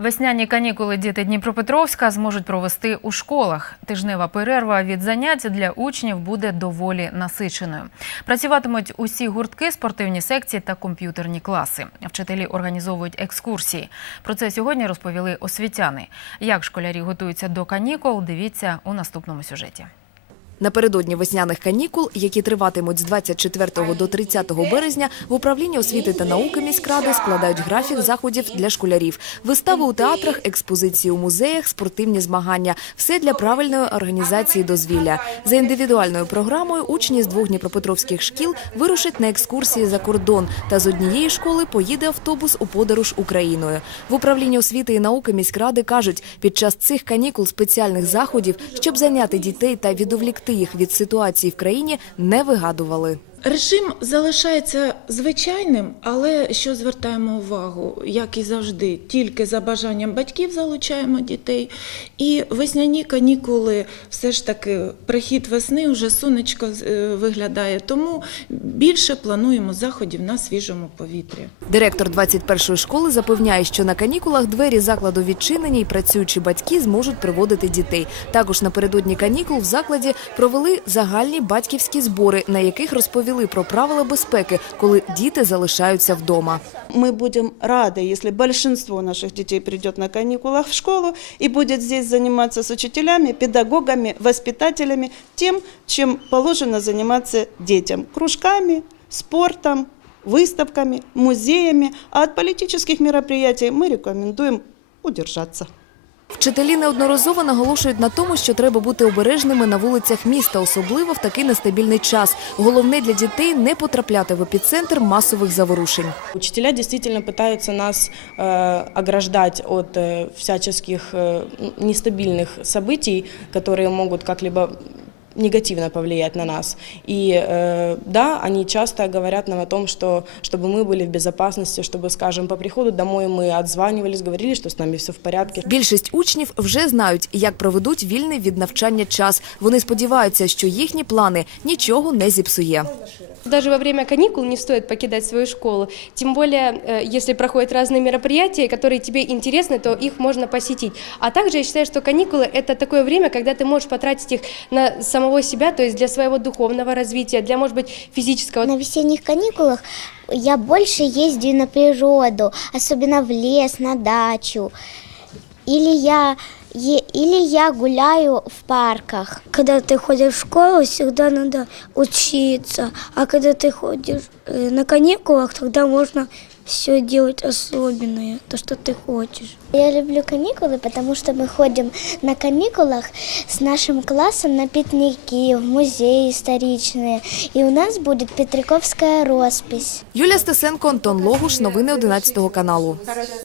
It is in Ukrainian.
Весняні канікули діти Дніпропетровська зможуть провести у школах. Тижнева перерва від занять для учнів буде доволі насиченою. Працюватимуть усі гуртки, спортивні секції та комп'ютерні класи. Вчителі організовують екскурсії. Про це сьогодні розповіли освітяни. Як школярі готуються до канікул, дивіться у наступному сюжеті. Напередодні весняних канікул, які триватимуть з 24 до 30 березня, в управлінні освіти та науки міськради складають графік заходів для школярів. Вистави у театрах, експозиції у музеях, спортивні змагання – все для правильної організації дозвілля. За індивідуальною програмою учні з двох дніпропетровських шкіл вирушать на екскурсії за кордон. Та з однієї школи поїде автобус у подорож Україною. В управлінні освіти і науки міськради кажуть, під час цих канікул спеціальних заходів, щоб зайняти дітей та відволікти їх від ситуації в країні, не вигадували. Режим залишається звичайним, але що звертаємо увагу, як і завжди, тільки за бажанням батьків залучаємо дітей. І весняні канікули, все ж таки, прихід весни, вже сонечко е, виглядає. Тому більше плануємо заходів на свіжому повітрі. Директор 21-ї школи запевняє, що на канікулах двері закладу відчинені і працюючі батьки зможуть приводити дітей. Також напередодні канікул в закладі провели загальні батьківські збори, на яких розповіли про правила безпеки, коли діти залишаються вдома. Мы будем рады, если большинство наших детей придет на каникулах в школу и будет здесь заниматься с учителями, педагогами, воспитателями, тем, чем положено заниматься детям. Кружками, спортом, выставками, музеями. А от политических мероприятий мы рекомендуем удержаться. Вчителі неодноразово наголошують на тому, що треба бути обережними на вулицях міста, особливо в такий нестабільний час. Головне для дітей не потрапляти в епіцентр масових заворушень. Учителя действительно пытаются нас э, ограждать от э, всяческих э, нестабильных событий, которые могут как-либо негативно повлиять на нас. И э, да, они часто говорят нам о том, что чтобы мы были в безопасности, чтобы, скажем, по приходу домой мы отзванивались, говорили, что с нами все в порядке. Більшість учнів вже знають, як проведуть вільний від навчання час. Вони сподіваються, що їхні плани нічого не зіпсує. Даже во время каникул не стоит покидать свою школу. Тем более, э, если проходят разные мероприятия, которые тебе интересны, то их можно посетить. А также я считаю, что каникулы – это такое время, когда ты можешь потратить их на самого себя, то есть для своего духовного развития, для, может быть, физического. На весенних каникулах я больше ездю на природу, особенно в лес, на дачу. Или я, е- или я гуляю в парках. Когда ты ходишь в школу, всегда надо учиться. А когда ты ходишь э, на каникулах, тогда можно все делать особенное, то, что ты хочешь. Я люблю каникулы, потому что мы ходим на каникулах с нашим классом на пикники, в музеи историчные. И у нас будет Петриковская роспись. Юлія Стесенко, Антон Логуш. Новини 11 каналу.